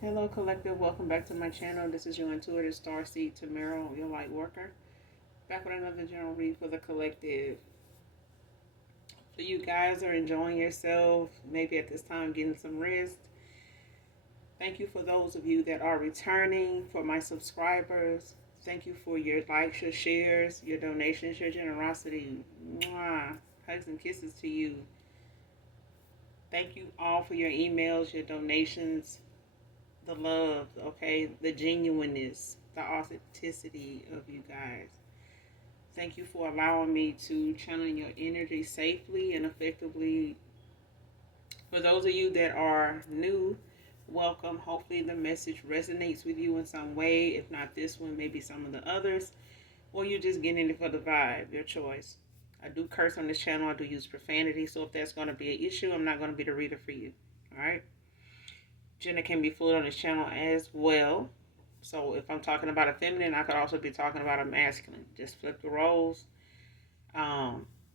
Hello, Collective. Welcome back to my channel. This is your intuitive starseed, Tamara, your light worker. Back with another general read for the collective. So you guys are enjoying yourself, maybe at this time getting some rest. Thank you for those of you that are returning, for my subscribers. Thank you for your likes, your shares, your donations, your generosity. Mwah. Hugs and kisses to you. Thank you all for your emails, your donations, the love, okay, the genuineness, the authenticity of you guys. Thank you for allowing me to channel your energy safely and effectively. For those of you that are new, welcome. Hopefully the message resonates with you in some way. If not this one, maybe some of the others. Or you're just getting it for the vibe, your choice. I do curse on this channel. I do use profanity. So if that's going to be an issue, I'm not going to be the reader for you. All right? Gender can be fluid on this channel as well. So if I'm talking about a feminine, I could also be talking about a masculine. Just flip the roles.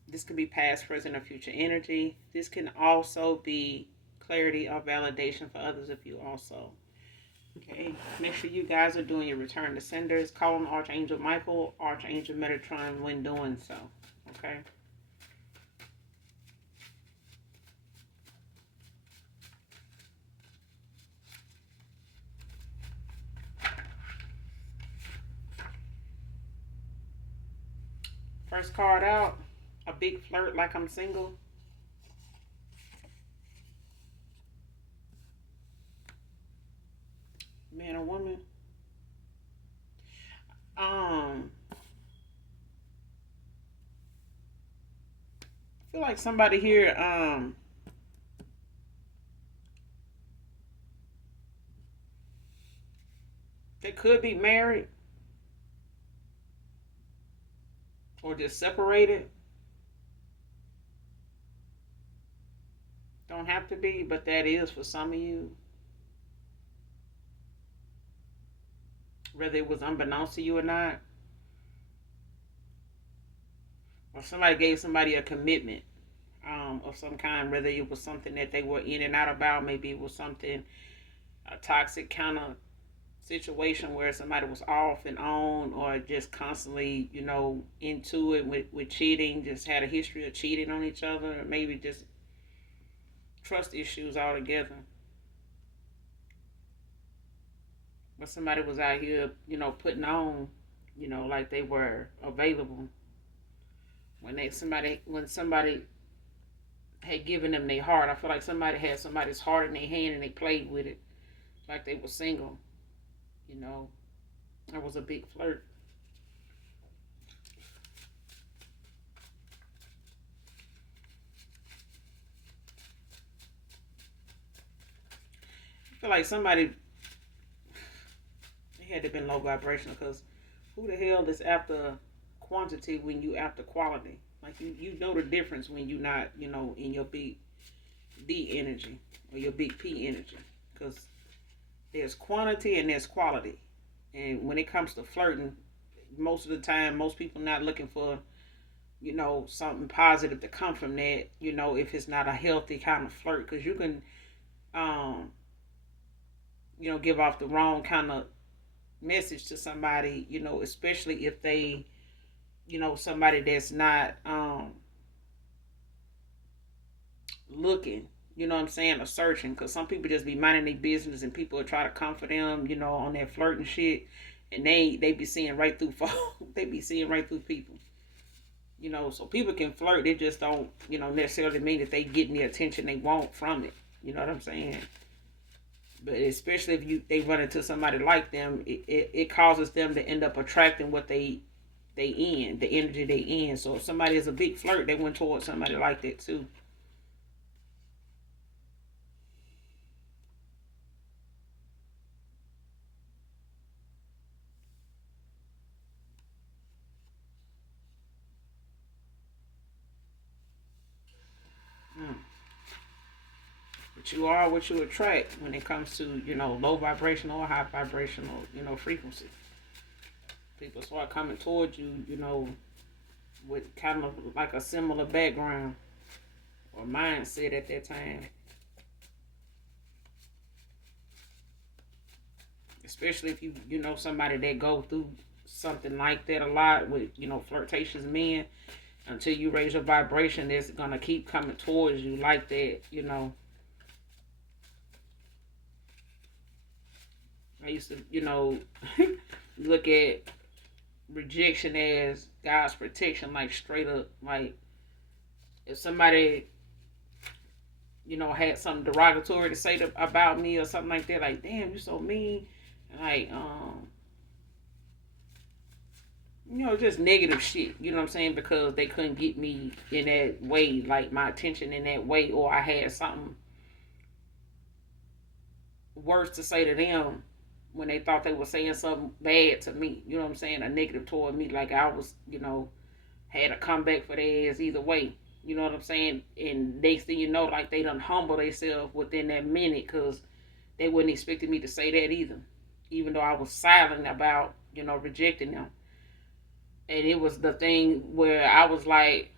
This could be past, present, or future energy. This can also be clarity or validation for others of you also. Okay, make sure you guys are doing your return to senders. Call on Archangel Michael, Archangel Metatron when doing so. Okay. First card out, a big flirt like I'm single. Man or woman. I feel like somebody here, they could be married or just separated. Don't have to be, but that is for some of you. Whether it was unbeknownst to you or not. Or somebody gave somebody a commitment of some kind, whether it was something that they were in and out about, maybe it was something, a toxic kind of situation where somebody was off and on, or just constantly, into it with cheating, just had a history of cheating on each other, or maybe just trust issues altogether. But somebody was out here, putting on, like they were available when somebody had given them their heart. I feel like somebody had somebody's heart in their hand and they played with it like they were single. You know, that was a big flirt. I feel like somebody, it had to have been low vibrational, because who the hell is after quantity when you after quality? Like you know the difference when you not, in your big D energy or your big P energy. Because there's quantity and there's quality. And when it comes to flirting, most of the time, most people not looking for, something positive to come from that, if it's not a healthy kind of flirt. Because you can, um, give off the wrong kind of message to somebody, especially if they, somebody that's not looking, what I'm saying, or searching. Because some people just be minding their business and people will try to comfort them, on that flirting shit. And they be seeing right through they be seeing right through people. So people can flirt. They just don't, necessarily mean that they getting the attention they want from it. You know what I'm saying? But especially if they run into somebody like them, it causes them to end up attracting what they in, the energy they in. So if somebody is a big flirt, they went towards somebody like that too. Mm. But you are what you attract when it comes to, low vibrational or high vibrational, frequency. People start coming towards you, with kind of like a similar background or mindset at that time. especially if you know somebody that go through something like that a lot with flirtatious men. Until you raise your vibration, it's gonna keep coming towards you like that. I used to look at rejection as God's protection, like straight up. Like if somebody had something derogatory to say about me or something like that, like damn, you so mean, like just negative shit. You know what I'm saying? Because they couldn't get me in that way, like my attention in that way, or I had something worse to say to them when they thought they were saying something bad to me. You know what I'm saying? A negative toward me, like I was, had a comeback for their ass either way. You know what I'm saying? And next thing you know, like they done humble themselves within that minute because they wasn't expecting me to say that either. Even though I was silent about, rejecting them. And it was the thing where I was like,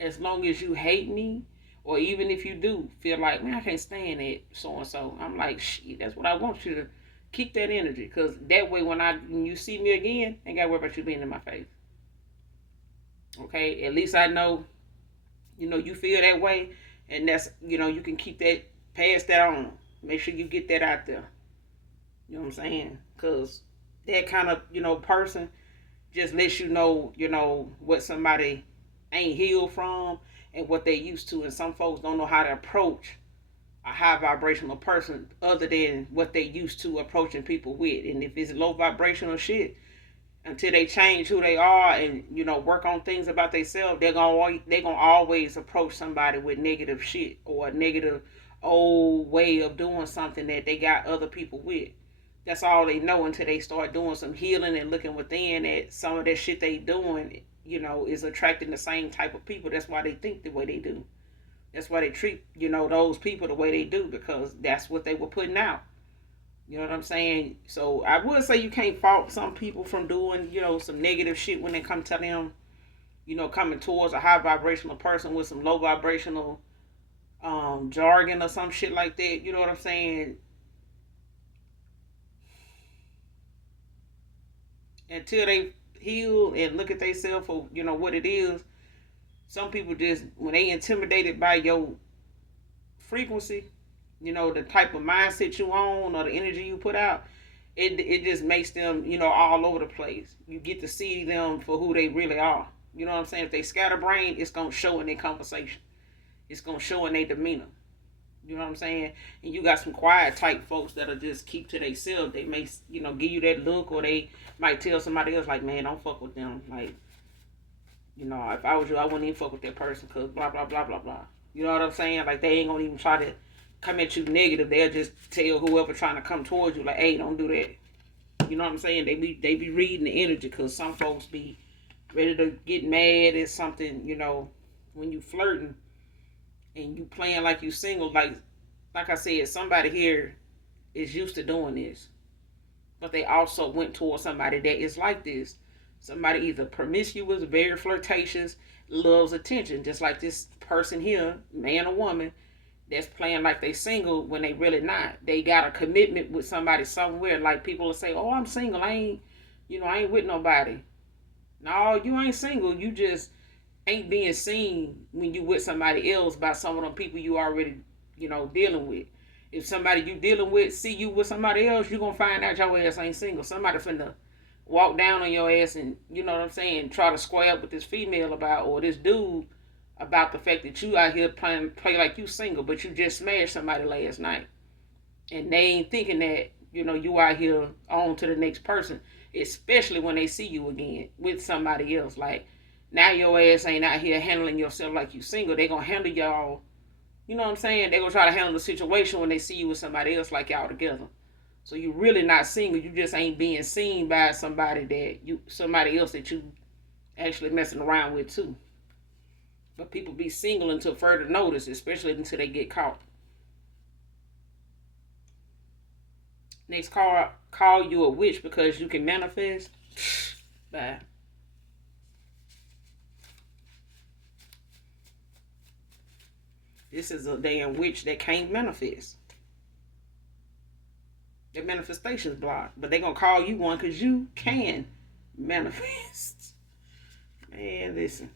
as long as you hate me, or even if you do feel like, man, I can't stand it, so and so, I'm like, shit, that's what I want you to keep that energy, because that way when you see me again, I ain't gotta worry about you being in my face. Okay, at least I know, you feel that way, and that's, you can keep that, pass that on. Make sure you get that out there. You know what I'm saying? Because that kind of, person just lets what somebody ain't healed from and what they used to. And some folks don't know how to approach a high vibrational person other than what they used to approaching people with. And if it's low vibrational shit, until they change who they are and work on things about themselves, they're gonna always approach somebody with negative shit or a negative old way of doing something that they got other people with. That's all they know until they start doing some healing and looking within at some of that shit they doing, is attracting the same type of people. That's why they think the way they do. That's why they treat, those people the way they do, because that's what they were putting out. You know what I'm saying? So I would say you can't fault some people from doing, some negative shit when they come to them, coming towards a high vibrational person with some low vibrational jargon or some shit like that. You know what I'm saying? Until they heal and look at themselves for, what it is. Some people just, when they intimidated by your frequency, the type of mindset you own or the energy you put out, it just makes them, all over the place. You get to see them for who they really are. You know what I'm saying? If they scatterbrain, it's gonna show in their conversation. It's gonna show in their demeanor. You know what I'm saying? And you got some quiet type folks that'll just keep to themselves. They may, give you that look, or they might tell somebody else, like, man, don't fuck with them. Like, if I was you, I wouldn't even fuck with that person because blah, blah, blah, blah, blah. You know what I'm saying? Like, they ain't gonna even try to come at you negative. They'll just tell whoever trying to come towards you, like, hey, don't do that. You know what I'm saying? They be reading the energy, because some folks be ready to get mad at something, when you flirting and you playing like you single. Like I said, somebody here is used to doing this, but they also went towards somebody that is like this. Somebody either promiscuous, very flirtatious, loves attention, just like this person here, man or woman, that's playing like they single when they really not. They got a commitment with somebody somewhere. Like people will say, "Oh, I'm single. I ain't with nobody." No, you ain't single. You just ain't being seen when you with somebody else by some of them people you already, dealing with. If somebody you dealing with see you with somebody else, you gonna find out your ass ain't single. Somebody finna walk down on your ass and, you know what I'm saying, try to square up with this female about, or this dude about the fact that you out here play like you single, but you just smashed somebody last night. And they ain't thinking that, you out here on to the next person, especially when they see you again with somebody else. Like, now your ass ain't out here handling yourself like you single. They gonna handle y'all, you know what I'm saying? They gonna try to handle the situation when they see you with somebody else like y'all together. So you really not single. You just ain't being seen by somebody else that you actually messing around with too. But people be single until further notice, especially until they get caught. Next, call you a witch because you can manifest. Bye. This is a damn witch that can't manifest. Their manifestation's blocked. But they gonna call you one because you can manifest. Man, listen.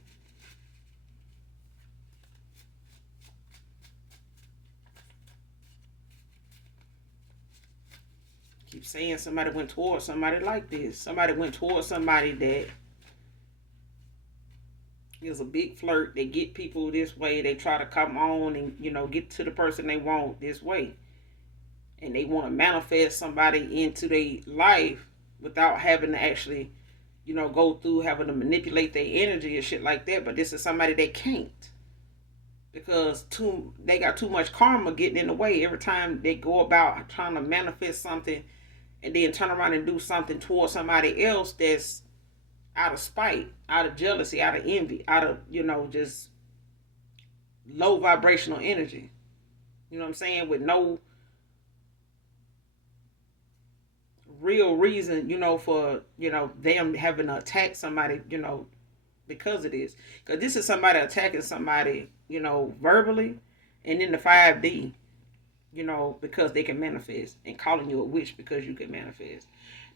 Keep saying somebody went towards somebody like this. Somebody went towards somebody that is a big flirt. They get people this way. They try to come on and, get to the person they want this way. And they want to manifest somebody into their life without having to actually, go through having to manipulate their energy and shit like that. But this is somebody that can't. Because they got too much karma getting in the way every time they go about trying to manifest something and then turn around and do something towards somebody else that's out of spite, out of jealousy, out of envy, out of, just low vibrational energy. You know what I'm saying? With no real reason, for, them having to attack somebody, because of this. Because this is somebody attacking somebody, verbally, and in the 5D, because they can manifest, and calling you a witch because you can manifest.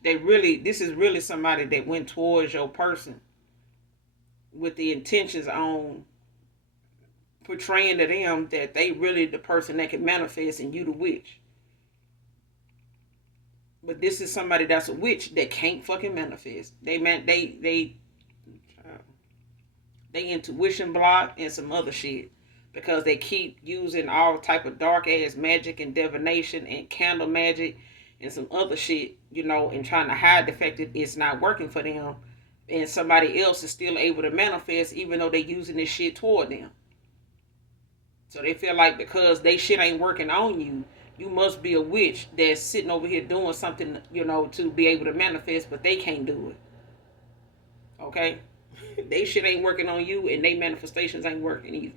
This is really somebody that went towards your person with the intentions on portraying to them that they really the person that can manifest and you the witch. But this is somebody that's a witch that can't fucking manifest. They intuition block and some other shit because they keep using all type of dark ass magic and divination and candle magic and some other shit, and trying to hide the fact that it's not working for them, and somebody else is still able to manifest even though they're using this shit toward them. So they feel like because they shit ain't working on you, you must be a witch that's sitting over here doing something, to be able to manifest, but they can't do it. Okay? They shit ain't working on you and they manifestations ain't working either.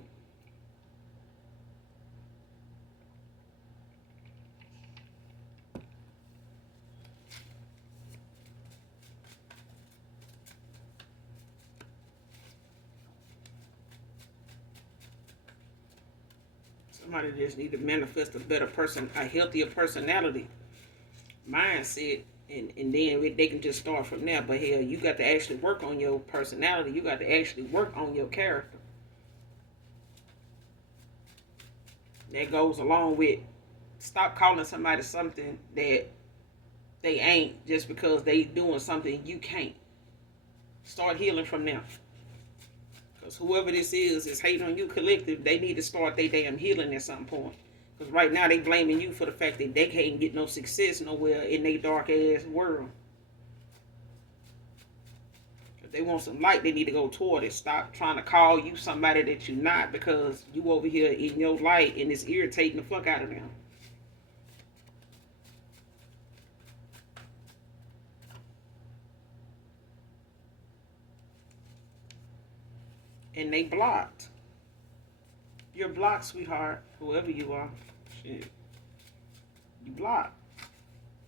Somebody just need to manifest a better person, a healthier personality, mindset, and then they can just start from there. But hell, you got to actually work on your personality. You got to actually work on your character. That goes along with stop calling somebody something that they ain't just because they doing something you can't. Start healing from them. Because whoever this is hating on you collective, they need to start their damn healing at some point. Because right now they blaming you for the fact that they can't get no success nowhere in their dark ass world. If they want some light, they need to go toward it. Stop trying to call you somebody that you're not because you over here in your light and it's irritating the fuck out of them. And they blocked. You're blocked, sweetheart. Whoever you are. Shit. You blocked.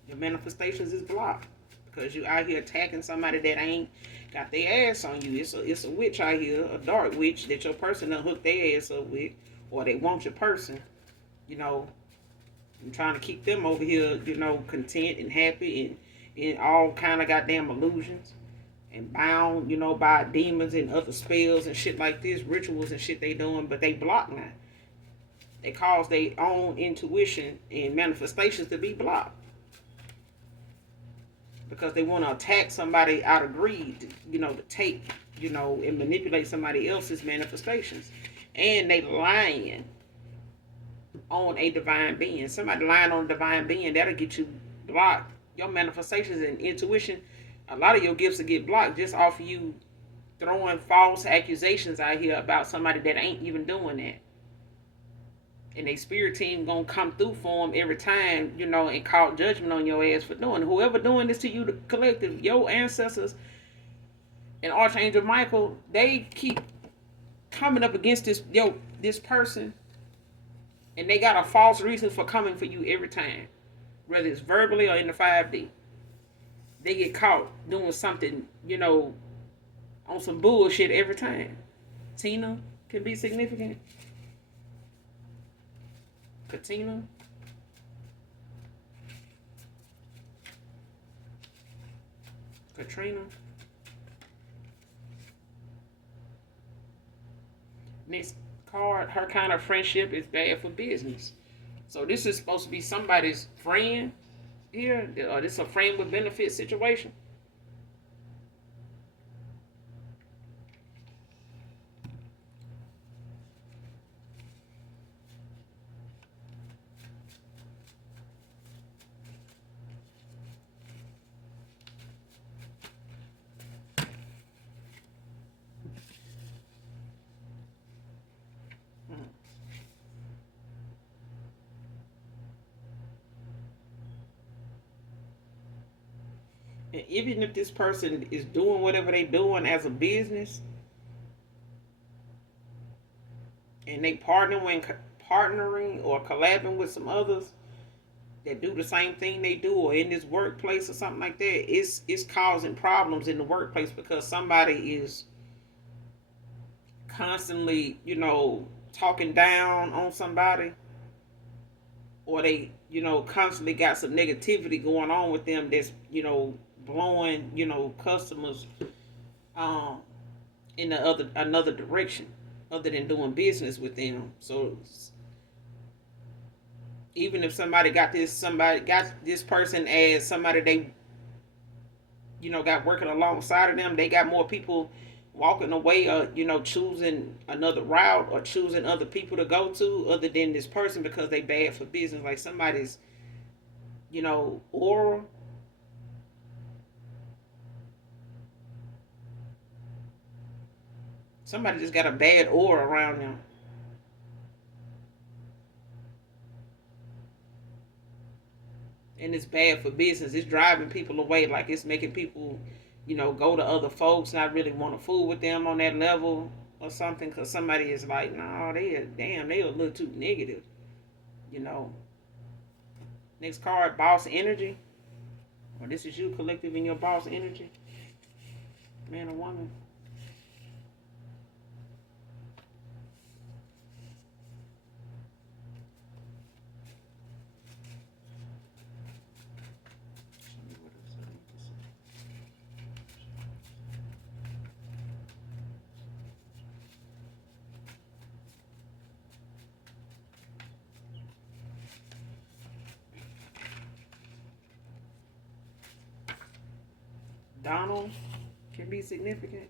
Your manifestations is blocked. Because you out here attacking somebody that ain't got their ass on you. It's a witch out here, a dark witch that your person done hook their ass up with. Or they want your person. And trying to keep them over here, content and happy and in all kind of goddamn illusions. And bound, by demons and other spells and shit like this, rituals and shit they doing, but they block now. They cause their own intuition and manifestations to be blocked. Because they want to attack somebody out of greed, to take, and manipulate somebody else's manifestations. And they lying on a divine being. Somebody lying on a divine being, that'll get you blocked. Your manifestations and intuition, a lot of your gifts will get blocked just off of you throwing false accusations out here about somebody that ain't even doing that. And they spirit team gonna come through for them every time, and call judgment on your ass for doing it. Whoever doing this to you, the collective, your ancestors and Archangel Michael, they keep coming up against this person, and they got a false reason for coming for you every time, whether it's verbally or in the 5D. They get caught doing something, on some bullshit every time. Tina can be significant. Katina. Katrina. Next card, her kind of friendship is bad for business. So this is supposed to be somebody's friend here, or this is a friend with benefit situation. Hmm. And even if this person is doing whatever they doing as a business, and they partnering or collabing with some others that do the same thing they do, or in this workplace or something like that, it's causing problems in the workplace because somebody is constantly, talking down on somebody, or they, constantly got some negativity going on with them that's, blowing, customers um in the other another direction other than doing business with them. So even if somebody got this person as somebody they, got working alongside of them, they got more people walking away, or choosing another route or choosing other people to go to other than this person because they bad for business. Like somebody's, aura, somebody just got a bad aura around them, and it's bad for business. It's driving people away. Like it's making people, go to other folks, not really want to fool with them on that level or something, because somebody is like, no, they a little too negative, you know. Next card, boss energy. Or this is you collective in your boss energy, man or woman. Donald can be significant.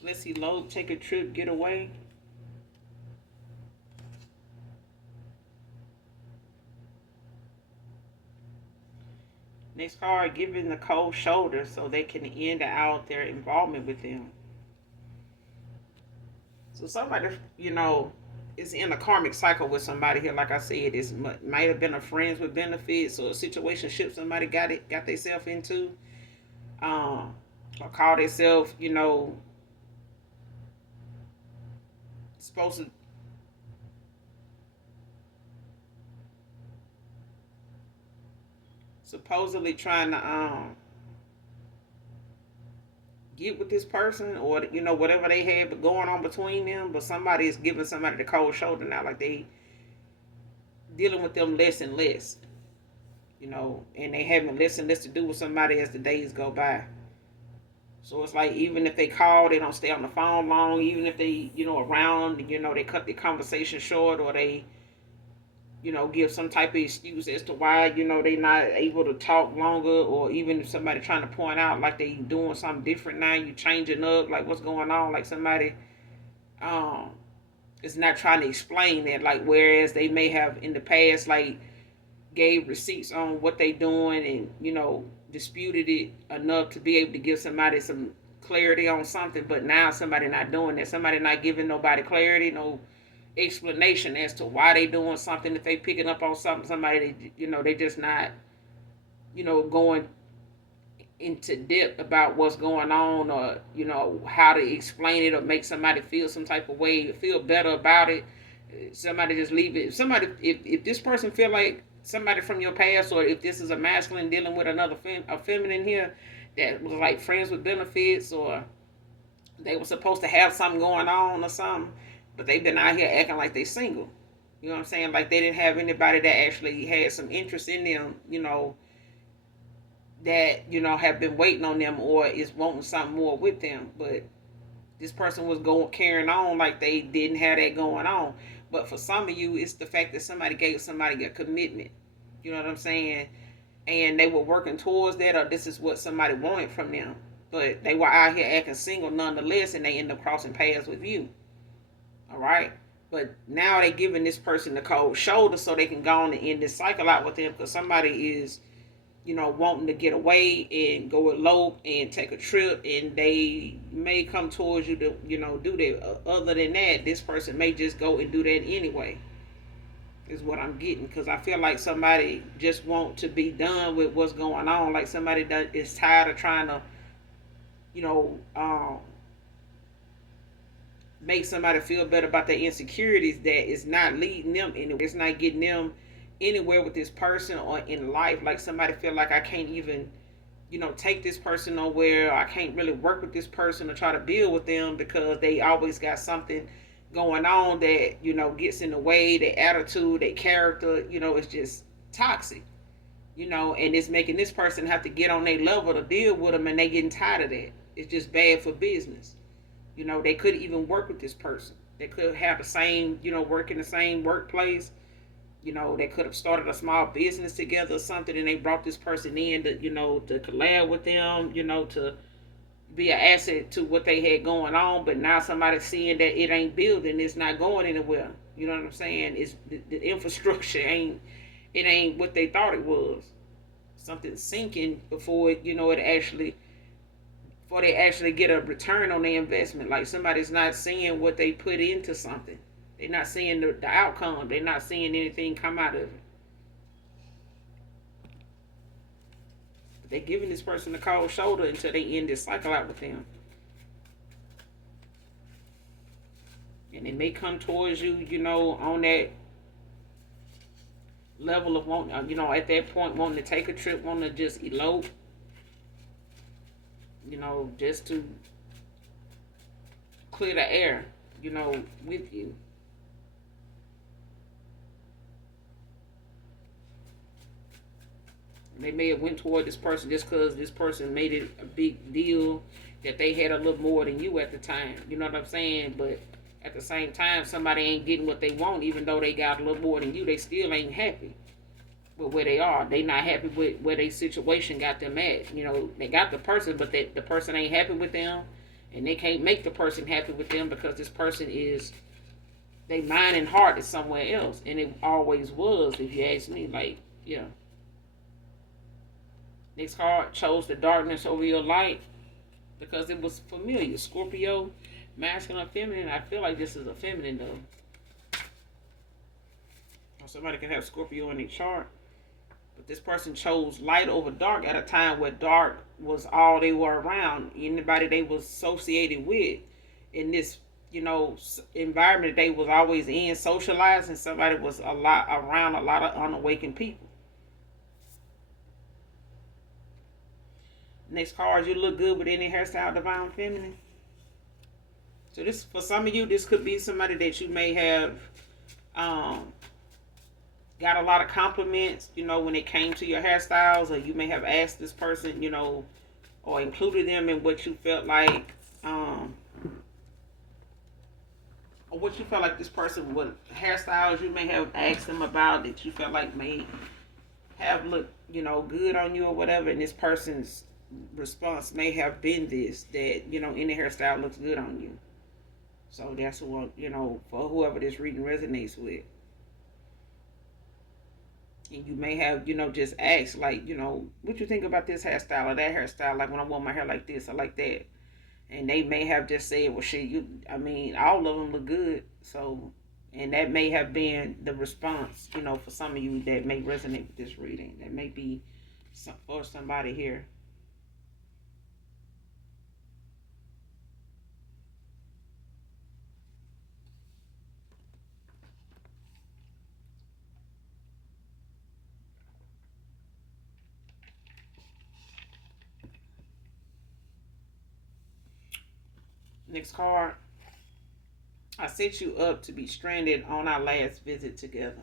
Let's see, low, take a trip, get away. Next card, giving the cold shoulder so they can end out their involvement with them. So somebody, is in a karmic cycle with somebody here. Like I said, it might have been a friends with benefits or a situation ship somebody got themselves into, or call themselves, supposed to supposedly trying to get with this person, or whatever they had going on between them, but somebody is giving somebody the cold shoulder now, like they dealing with them less and less, and they having less and less to do with somebody as the days go by. So it's like even if they call, they don't stay on the phone long. Even if they, around, they cut the conversation short, or they, give some type of excuse as to why, they not able to talk longer, or even if somebody trying to point out like they doing something different now, you changing up, like what's going on, like somebody um is not trying to explain that, like whereas they may have in the past like gave receipts on what they doing, and disputed it enough to be able to give somebody some clarity on something, but now somebody not doing that, somebody not giving nobody clarity, no explanation as to why they doing something. If they picking up on something, somebody, they just not, going into depth about what's going on, or how to explain it or make somebody feel some type of way, feel better about it. Somebody just leave it. Somebody, if this person feel like somebody from your past, or if this is a masculine dealing with another a feminine here that was like friends with benefits, or they were supposed to have something going on or something, but they've been out here acting like they single. You know what I'm saying? Like they didn't have anybody that actually had some interest in them, that, have been waiting on them or is wanting something more with them. But this person was going carrying on like they didn't have that going on. But for some of you, it's the fact that somebody gave somebody a commitment. You know what I'm saying? And they were working towards that, or this is what somebody wanted from them. But they were out here acting single nonetheless, and they end up crossing paths with you. All right. But now they giving this person the cold shoulder so they can go on and end this cycle out with them, because somebody is, wanting to get away and go elope and take a trip, and they may come towards you to, do that. Other than that, this person may just go and do that anyway. Is what I'm getting, because I feel like somebody just want to be done with what's going on. Like somebody that is tired of trying to, you know, um, make somebody feel better about their insecurities that is not leading them anywhere. It's not getting them anywhere with this person or in life. Like somebody feel like I can't even, take this person nowhere. I can't really work with this person or try to build with them because they always got something going on that, gets in the way. Their attitude, their character, is just toxic. And it's making this person have to get on their level to deal with them, and they getting tired of that. It's just bad for business. They could even work with this person. They could have the same, work in the same workplace. They could have started a small business together or something, and they brought this person in to, to collab with them, to be an asset to what they had going on. But now somebody's seeing that it ain't building, it's not going anywhere. You know what I'm saying? It's the infrastructure ain't what they thought it was. Something's sinking before it, it actually before they actually get a return on their investment. Like somebody's not seeing what they put into something. They're not seeing the outcome. They're not seeing anything come out of it. But they're giving this person a cold shoulder until they end this cycle out with them. And they may come towards you, on that level of wanting, at that point wanting to take a trip, wanting to just elope, just to clear the air, with you. They may have went toward this person just because this person made it a big deal that they had a little more than you at the time. You know what I'm saying? But at the same time, somebody ain't getting what they want, even though they got a little more than you. They still ain't happy with where they are. They not happy with where their situation got them at. They got the person, but the person ain't happy with them, and they can't make the person happy with them because this person is, they mind and heart is somewhere else, and it always was, if you ask me. Like, yeah. Next card chose the darkness over your light because it was familiar. Scorpio, masculine, feminine. I feel like this is a feminine though. Or somebody can have Scorpio in their chart. But this person chose light over dark at a time where dark was all they were around. Anybody they was associated with in this, environment they was always in, socializing. Somebody was a lot around a lot of unawakened people. Next card, you look good with any hairstyle, divine feminine. So this, for some of you, this could be somebody that you may have got a lot of compliments, when it came to your hairstyles, or you may have asked this person, or included them in what you felt like, or what you felt like this person would, hairstyles you may have asked them about that you felt like may have looked, good on you or whatever, and this person's response may have been this, that, any hairstyle looks good on you. So that's what, for whoever this reading resonates with. And you may have, just asked, like, what you think about this hairstyle or that hairstyle? Like when I want my hair like this or like that. And they may have just said, well, shit, all of them look good. So, and that may have been the response, for some of you that may resonate with this reading. That may be for somebody here. Next card. I set you up to be stranded on our last visit together.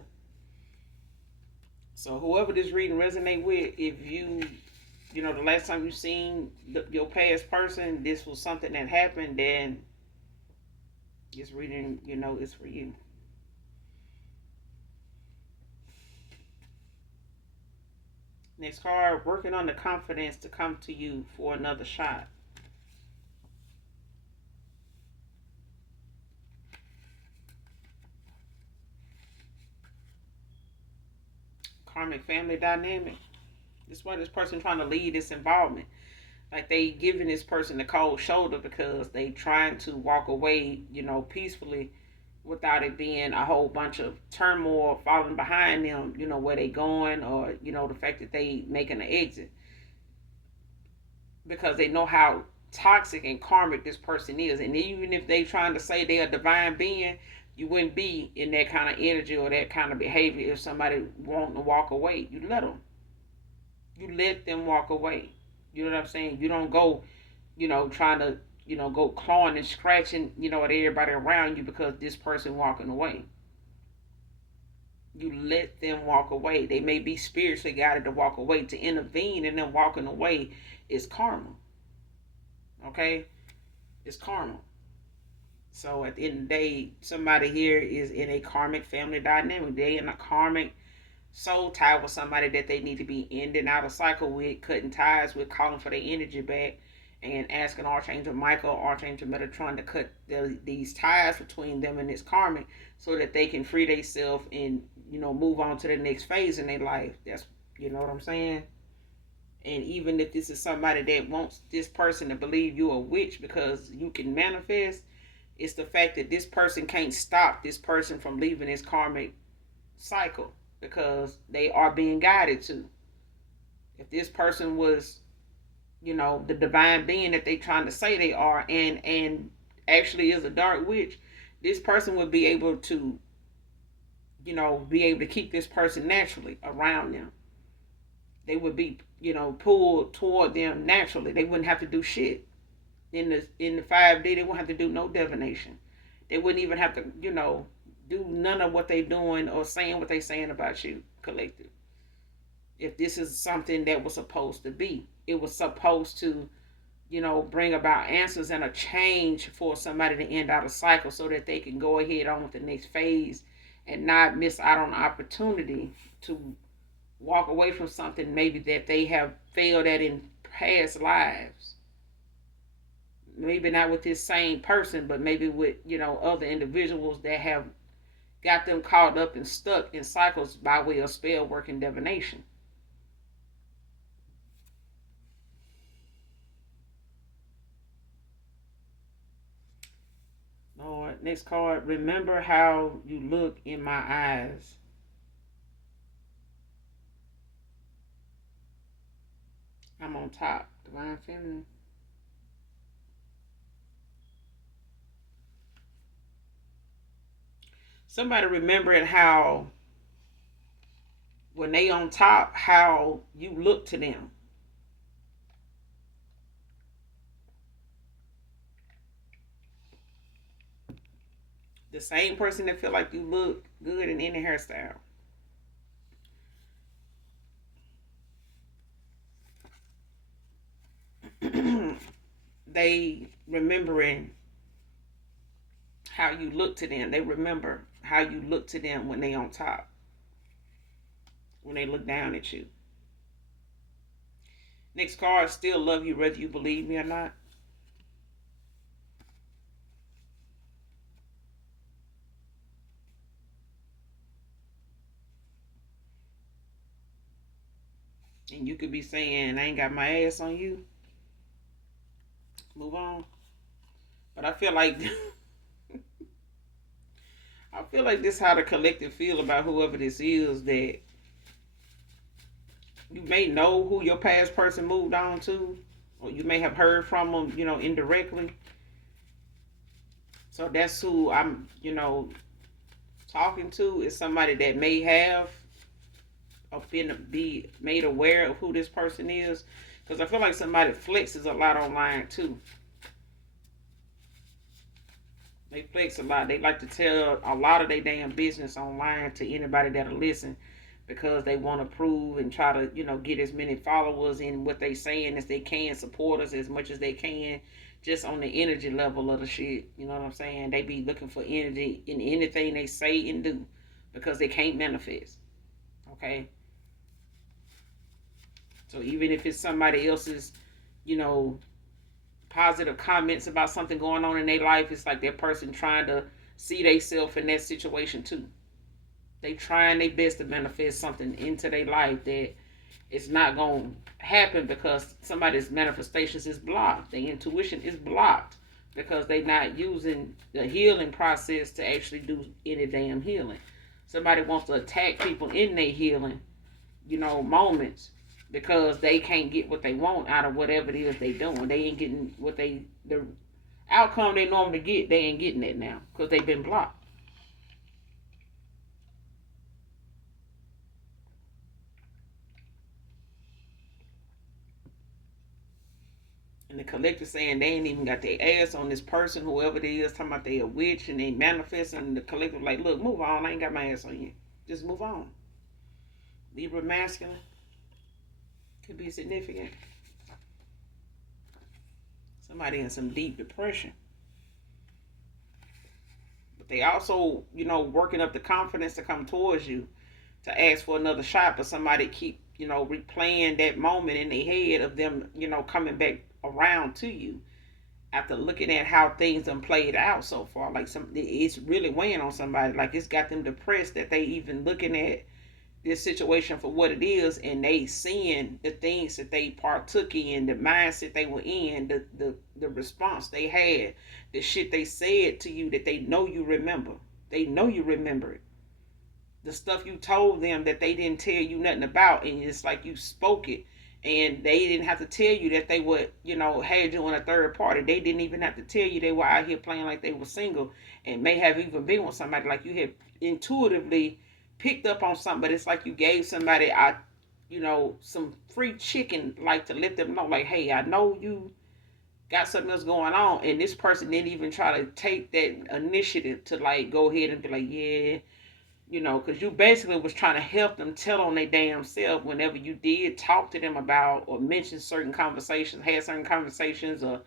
So whoever this reading resonate with, if you know, the last time you seen your past person, this was something that happened, then this reading, you know, is for you. Next card, working on the confidence to come to you for another shot. Karmic family dynamic. This is why this person trying to lead this involvement. Like they giving this person the cold shoulder because they trying to walk away, you know, peacefully without it being a whole bunch of turmoil falling behind them, you know, where they going, or, you know, the fact that they making an exit. Because they know how toxic and karmic this person is. And even if they trying to say they're a divine being, you wouldn't be in that kind of energy or that kind of behavior if somebody wanting to walk away. You let them. You let them walk away. You know what I'm saying? You don't go, you know, trying to, you know, go clawing and scratching, you know, at everybody around you because this person walking away. You let them walk away. They may be spiritually guided to walk away. To intervene in them walking away is karma. Okay? It's karma. So at the end of the day, somebody here is in a karmic family dynamic. They in a karmic soul tie with somebody that they need to be ending out a cycle with, cutting ties with, calling for their energy back, and asking Archangel Michael, Archangel Metatron to cut these ties between them and this karmic so that they can free themselves and, you know, move on to the next phase in their life. That's, you know what I'm saying? And even if this is somebody that wants this person to believe you're a witch because you can manifest, it's the fact that this person can't stop this person from leaving this karmic cycle because they are being guided to. If this person was, you know, the divine being that they trying to say they are, and actually is a dark witch, this person would be able to, you know, be able to keep this person naturally around them. They would be, you know, pulled toward them naturally. They wouldn't have to do shit. In the 5D, they wouldn't have to do no divination. They wouldn't even have to, you know, do none of what they doing or saying what they saying about you, collective. If this is something that was supposed to be, it was supposed to, you know, bring about answers and a change for somebody to end out a cycle so that they can go ahead on with the next phase and not miss out on the opportunity to walk away from something maybe that they have failed at in past lives. Maybe not with this same person, but maybe with, you know, other individuals that have got them caught up and stuck in cycles by way of spell work and divination. Lord, next card. Remember how you look in my eyes. I'm on top. Divine Feminine. Somebody remembering how when they on top, how you look to them. The same person that feel like you look good in any hairstyle. They remembering how you look to them. They remember how you look to them when they on top. When they look down at you. Next card, still love you whether you believe me or not. And you could be saying, I ain't got my ass on you. Move on. But I feel like I feel like this is how the collective feel about whoever this is, that you may know who your past person moved on to, or you may have heard from them, you know, indirectly. So that's who I'm, you know, talking to, is somebody that may have or be made aware of who this person is. Because I feel like somebody flexes a lot online too. They flex a lot. They like to tell a lot of their damn business online to anybody that'll listen because they want to prove and try to, get as many followers in what they saying as they can, support us as much as they can, just on the energy level of the shit. You know what I'm saying? They be looking for energy in anything they say and do because they can't manifest. Okay? So even if it's somebody else's, you know, positive comments about something going on in their life, it's like that person trying to see themselves in that situation too. They trying their best to manifest something into their life that it's not going to happen because somebody's manifestations is blocked. Their intuition is blocked because they're not using the healing process to actually do any damn healing. Somebody wants to attack people in their healing, moments because they can't get what they want out of whatever it is they doing. They ain't getting the outcome they normally get. They ain't getting it now because they've been blocked. And the collector saying they ain't even got their ass on this person, whoever it is, talking about they a witch and they manifesting. And the collector like, look, move on. I ain't got my ass on you. Just move on. Libra masculine could be significant. Somebody in some deep depression. But they also, working up the confidence to come towards you to ask for another shot. But somebody keep, replaying that moment in their head of them, coming back around to you after looking at how things have played out so far. Like it's really weighing on somebody. Like it's got them depressed that they even looking at this situation for what it is, and they seeing the things that they partook in, the mindset they were in, the response they had, the shit they said to you that they know you remember. They know you remember it. The stuff you told them that they didn't tell you nothing about, and it's like you spoke it, and they didn't have to tell you that they would, had you on a third party. They didn't even have to tell you they were out here playing like they were single and may have even been with somebody. Like you had intuitively picked up on something, but it's like you gave somebody some free chicken, like to let them know, like, hey, I know you got something else going on, and this person didn't even try to take that initiative to like go ahead and be like, yeah, because you basically was trying to help them tell on their damn self whenever you did talk to them about or mention certain conversations, had certain conversations, or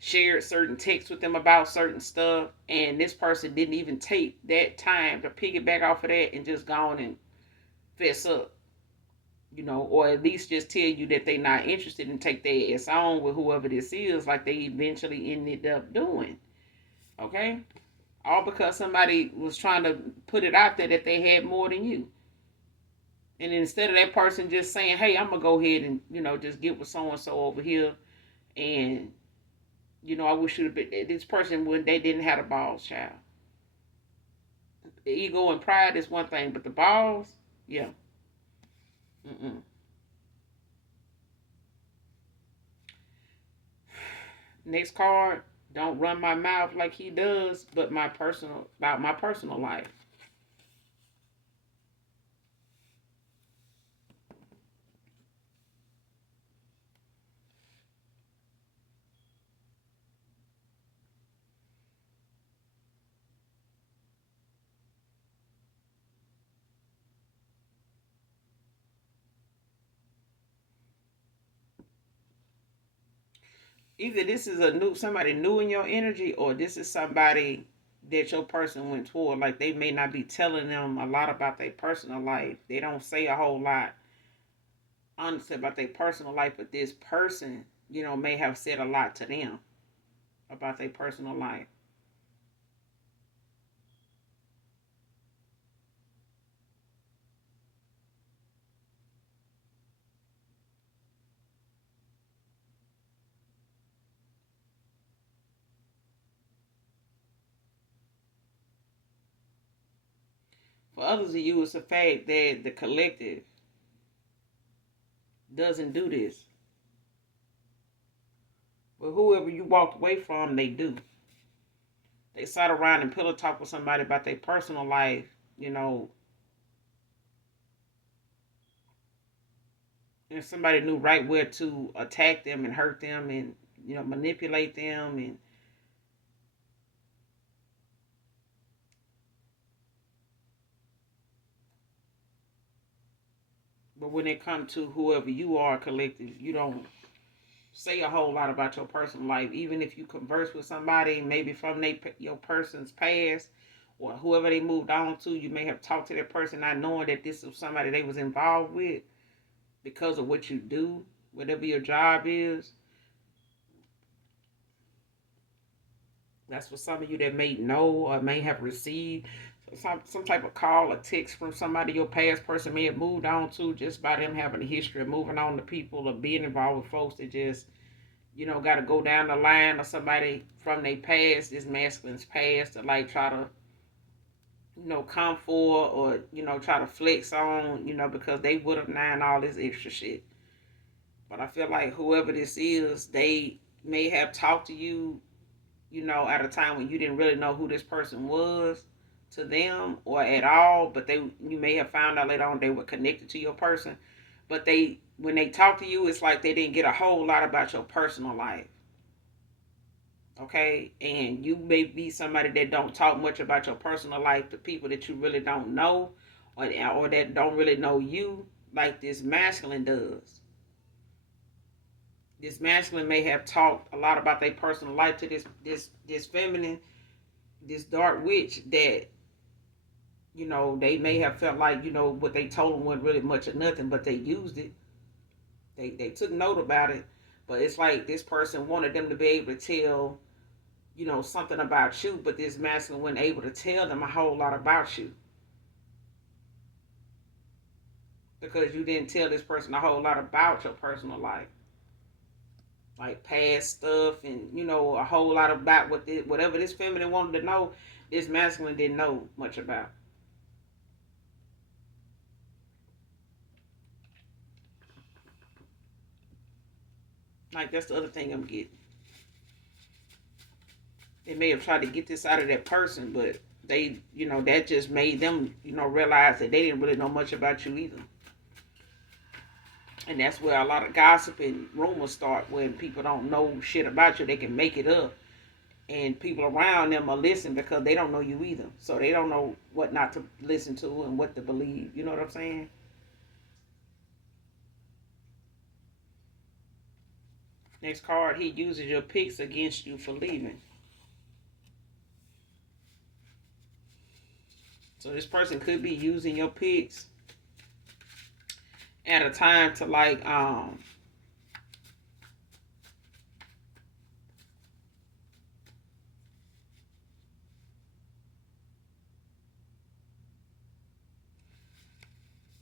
shared certain texts with them about certain stuff, and this person didn't even take that time to piggyback off of that and just go on and fess up, or at least just tell you that they're not interested and take their ass on with whoever this is, like they eventually ended up doing. Okay? All because somebody was trying to put it out there that they had more than you. And instead of that person just saying, hey, I'm going to go ahead and, just get with so and so over here. And, I wish you'd have been, this person, when they didn't have the balls, child. The ego and pride is one thing, but the balls, yeah. Mm-mm. Next card, don't run my mouth like he does, but about my personal life. Either this is somebody new in your energy, or this is somebody that your person went toward. Like they may not be telling them a lot about their personal life. They don't say a whole lot honestly about their personal life, but this person, may have said a lot to them about their personal life. For others of you, it's the fact that the collective doesn't do this. But whoever you walked away from, they do. They sat around and pillow talk with somebody about their personal life, and somebody knew right where to attack them and hurt them and, manipulate them and But when it comes to whoever you are, collective, you don't say a whole lot about your personal life. Even if you converse with somebody, maybe from your person's past or whoever they moved on to, you may have talked to that person not knowing that this was somebody they was involved with because of what you do, whatever your job is. That's for some of you that may know or may have received some type of call or text from somebody your past person may have moved on to just by them having a history of moving on to people or being involved with folks that just, got to go down the line or somebody from their past, this masculine's past, to like try to, come for or, try to flex on, because they would have known all this extra shit. But I feel like whoever this is, they may have talked to you, at a time when you didn't really know who this person was to them or at all, but you may have found out later on they were connected to your person. But when they talk to you, it's like they didn't get a whole lot about your personal life. Okay, and you may be somebody that don't talk much about your personal life to people that you really don't know, or that don't really know you like this masculine does. This masculine may have talked a lot about their personal life to this feminine, this dark witch that, they may have felt like, what they told them wasn't really much or nothing, but they used it. They took note about it, but it's like this person wanted them to be able to tell, something about you, but this masculine wasn't able to tell them a whole lot about you because you didn't tell this person a whole lot about your personal life, like past stuff, and a whole lot about whatever this feminine wanted to know, this masculine didn't know much about. Like that's the other thing I'm getting. They may have tried to get this out of that person, but they, that just made them, realize that they didn't really know much about you either. And that's where a lot of gossip and rumors start. When people don't know shit about you, they can make it up. And people around them are listening because they don't know you either. So they don't know what not to listen to and what to believe. You know what I'm saying? Next card, he uses your picks against you for leaving. So this person could be using your picks at a time to like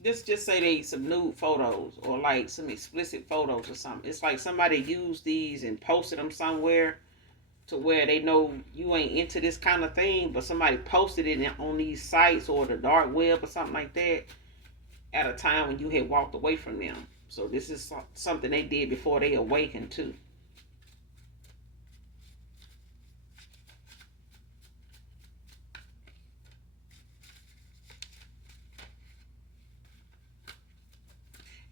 just say they some nude photos or like some explicit photos or something. It's like somebody used these and posted them somewhere to where they know you ain't into this kind of thing, but somebody posted it on these sites or the dark web or something like that at a time when you had walked away from them. So this is something they did before they awakened too.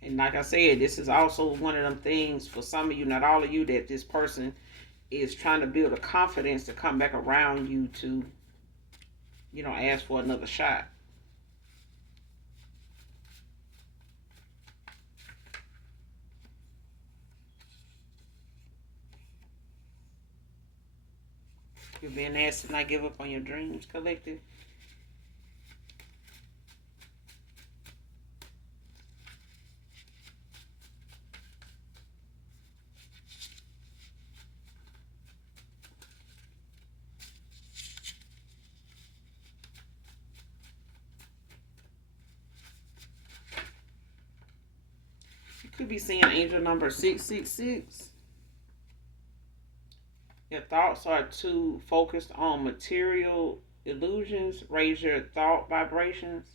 And like I said, this is also one of them things for some of you, not all of you, that this person is trying to build a confidence to come back around you to, ask for another shot. You're being asked to not give up on your dreams, collective. You could be seeing angel number 666. Your thoughts are too focused on material illusions. Raise your thought vibrations.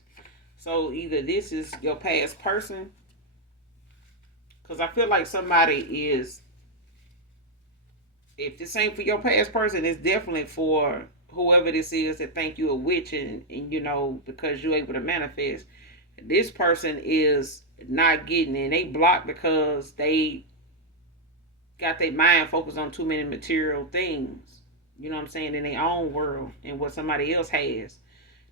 So either this is your past person, because I feel like somebody is, if this ain't for your past person, it's definitely for whoever this is that think you a witch, and because you're able to manifest. This person is not getting in. They blocked because they got their mind focused on too many material things. You know what I'm saying? In their own world and what somebody else has.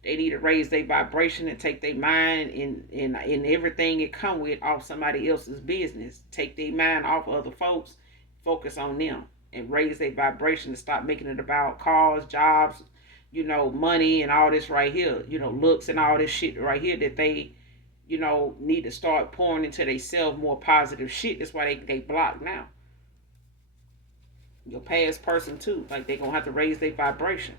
They need to raise their vibration and take their mind and everything it come with off somebody else's business. Take their mind off other folks, focus on them, and raise their vibration to stop making it about cars, jobs, money and all this right here, looks and all this shit right here that they, need to start pouring into themselves more positive shit. That's why they block now. Your past person too, like they gonna have to raise their vibration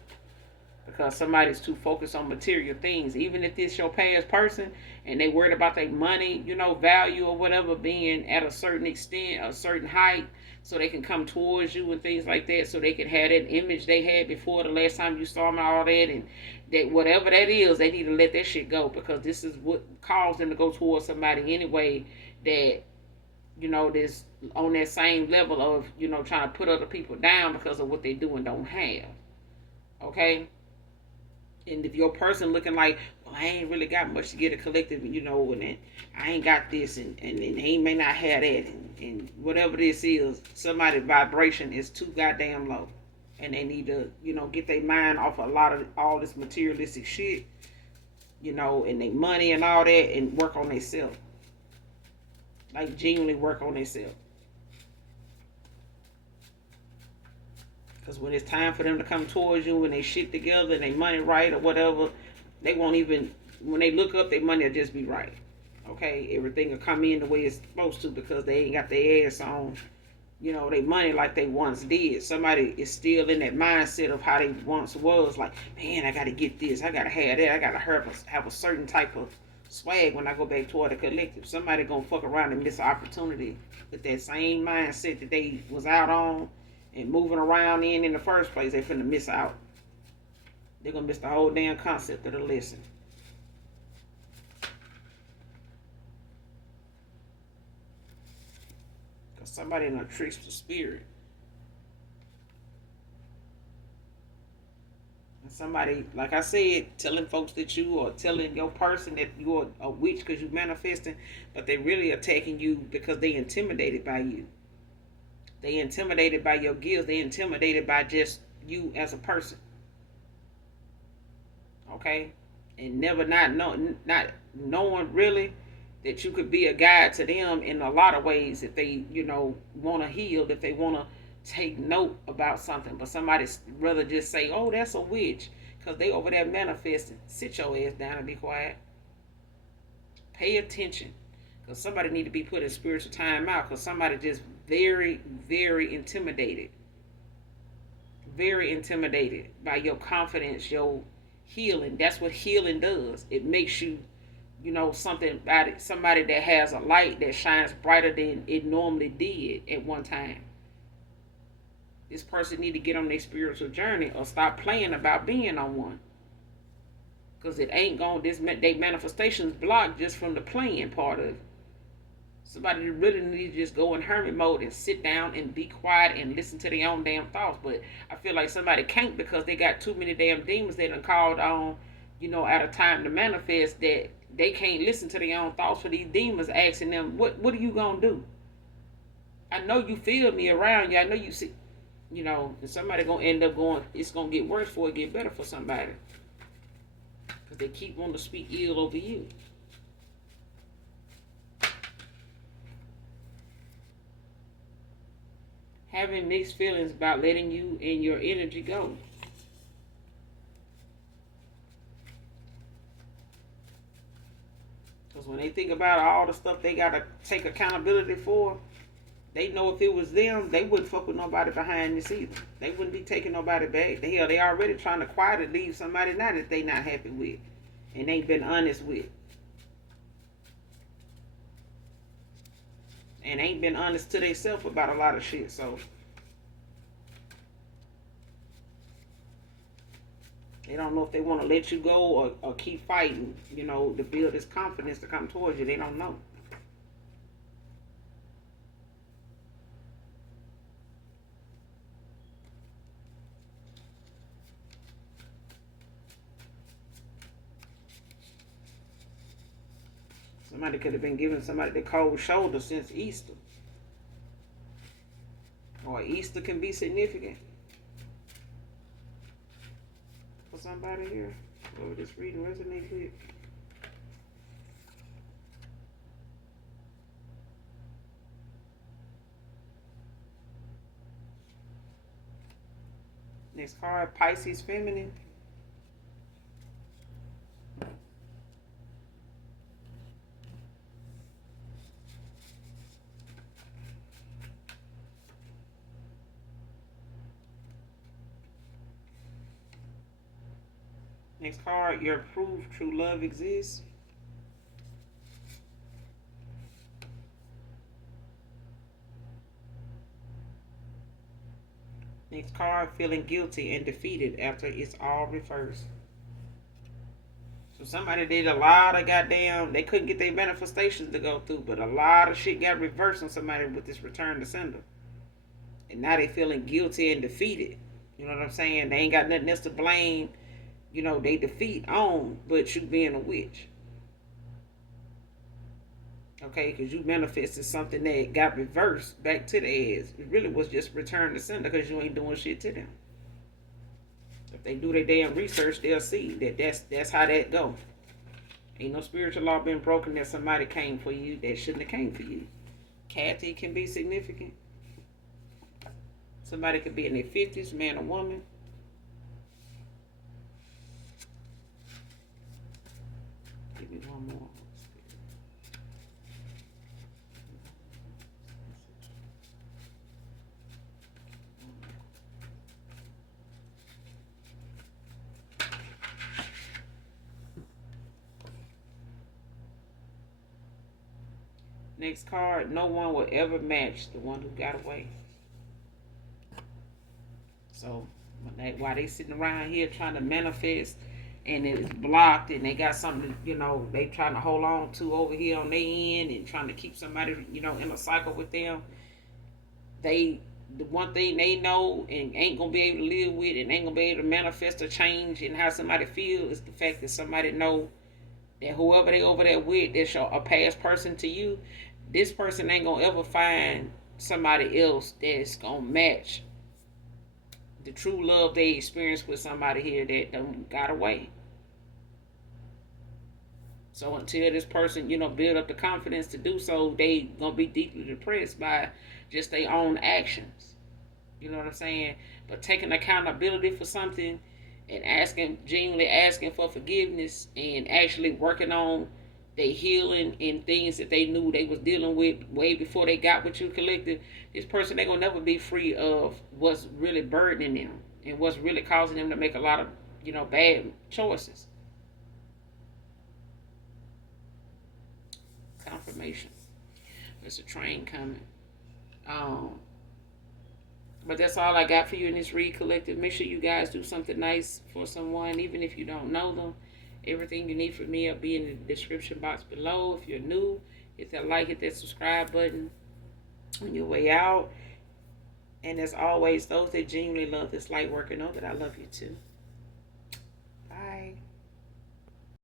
because somebody's too focused on material things. Even if it's your past person and they worried about their money, value or whatever being at a certain extent, a certain height, so they can come towards you and things like that, so they can have that image they had before the last time you saw them and all that, and that whatever that is, they need to let that shit go because this is what caused them to go towards somebody anyway that this on that same level of trying to put other people down because of what they do and don't have. Okay. And if your person looking like, well, I ain't really got much to get a collective, and then I ain't got this, and he may not have that, and whatever this is, somebody's vibration is too goddamn low. And they need to, get their mind off a lot of all this materialistic shit, and their money and all that, and work on themselves. Like, genuinely work on themselves. Because when it's time for them to come towards you and they shit together and they money right or whatever, they won't even, when they look up, their money will just be right. Okay? Everything will come in the way it's supposed to because they ain't got their ass on, their money like they once did. Somebody is still in that mindset of how they once was. Like, man, I got to get this. I got to have that. I got to have a certain type of swag when I go back toward the collective. Somebody going to fuck around and miss an opportunity with that same mindset that they was out on and moving around in the first place. They finna miss out. They're gonna miss the whole damn concept of the lesson. Cause somebody in a trickster spirit. And somebody, like I said, telling folks that you or telling your person that you're a witch because you manifesting, but they really attacking you because they intimidated by you. They intimidated by your gifts. They intimidated by just you as a person. Okay? And never not knowing really that you could be a guide to them in a lot of ways if they, want to heal, if they want to take note about something. But somebody rather just say, oh, that's a witch because they over there manifesting. Sit your ass down and be quiet. Pay attention. Because somebody need to be put in spiritual time out because somebody just very, very intimidated. Very intimidated by your confidence, your healing. That's what healing does. It makes you, something about it. Somebody that has a light that shines brighter than it normally did at one time. This person need to get on their spiritual journey or stop playing about being on one. Because it ain't going, their manifestations blocked just from the playing part of it. Somebody really needs to just go in hermit mode and sit down and be quiet and listen to their own damn thoughts. But I feel like somebody can't because they got too many damn demons they done called on, at a time to manifest that they can't listen to their own thoughts for these demons asking them, what are you going to do? I know you feel me around you. I know you see, and somebody going to end up going, it's going to get worse before it get better for somebody. Because they keep wanting to speak ill over you. Having mixed feelings about letting you and your energy go. Because when they think about all the stuff they got to take accountability for, they know if it was them, they wouldn't fuck with nobody behind this either. They wouldn't be taking nobody back. Hell, they already trying to quietly leave somebody now that they not happy with and ain't been honest with. And ain't been honest to themselves about a lot of shit. So they don't know if they want to let you go or keep fighting, to build this confidence to come towards you. They don't know. Somebody could have been giving somebody the cold shoulder since Easter. Or Easter can be significant. For somebody here. Whoever this reading resonates with. Next card, Pisces Feminine. Next card, your proof true love exists. Next card, feeling guilty and defeated after it's all reversed. So somebody did a lot of goddamn, they couldn't get their manifestations to go through, but a lot of shit got reversed on somebody with this return to sender. And now they feeling guilty and defeated. You know what I'm saying? They ain't got nothing else to blame, they defeat on, but you being a witch. Okay, because you manifested something that got reversed back to the ass. It really was just return to sender because you ain't doing shit to them. If they do their damn research, they'll see that that's how that go. Ain't no spiritual law been broken that somebody came for you that shouldn't have came for you. Kathy can be significant. Somebody could be in their 50s, man or woman. Give me one more. Next card, no one will ever match the one who got away. So while they sitting around here trying to manifest and it's blocked and they got something, they trying to hold on to over here on their end and trying to keep somebody, in a cycle with them, the one thing they know and ain't gonna be able to live with and ain't gonna be able to manifest a change in how somebody feels is the fact that somebody know that whoever they over there with, that's a past person to you, this person ain't gonna ever find somebody else that's gonna match the true love they experienced with somebody here that done got away. So until this person, build up the confidence to do so, they gonna be deeply depressed by just their own actions. You know what I'm saying? But taking accountability for something and genuinely asking for forgiveness and actually working on their healing and things that they knew they was dealing with way before they got with you collective, this person they gonna never be free of what's really burdening them and what's really causing them to make a lot of, bad choices. Confirmation. There's a train coming. But that's all I got for you in this read collective. Make sure you guys do something nice for someone, even if you don't know them. Everything you need from me will be in the description box below. If you're new, hit that like, hit that subscribe button on your way out. And as always, those that genuinely love this light worker know that I love you too.